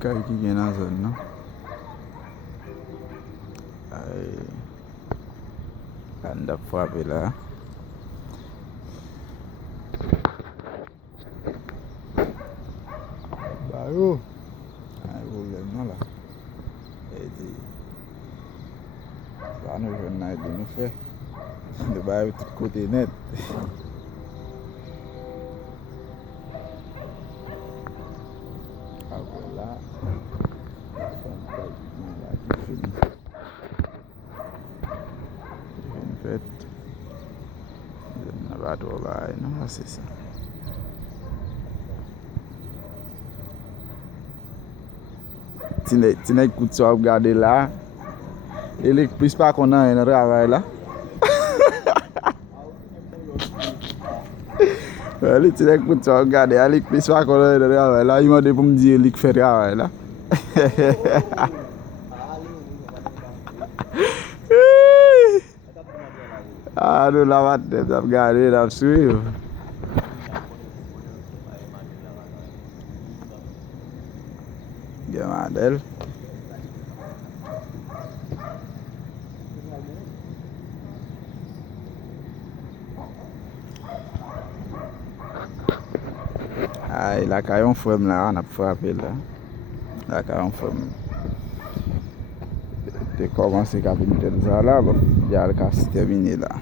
kay ki gen nan zon nan. An dap fwape la. Ba yo. Ay problem nan la. E di. Sa nou jen nan di nou fe. De ba yo tout kote net. Apre la. Fet. Nan ba to ba nan se sa. Ti nek kout so ap gade la. Elik plis pa konan en travay la. Elik ti nek kout so ap gade. Elik plis pa konan en travay la. Yon de pou mdi elik fe travay la. Nou la mat net ap gade ap suy. Gen madel. Ay, la kayon fwem la, an ap fwape la. La kayon fwem. Te komanse kapinite sa la, bon. Jal ka se termine la.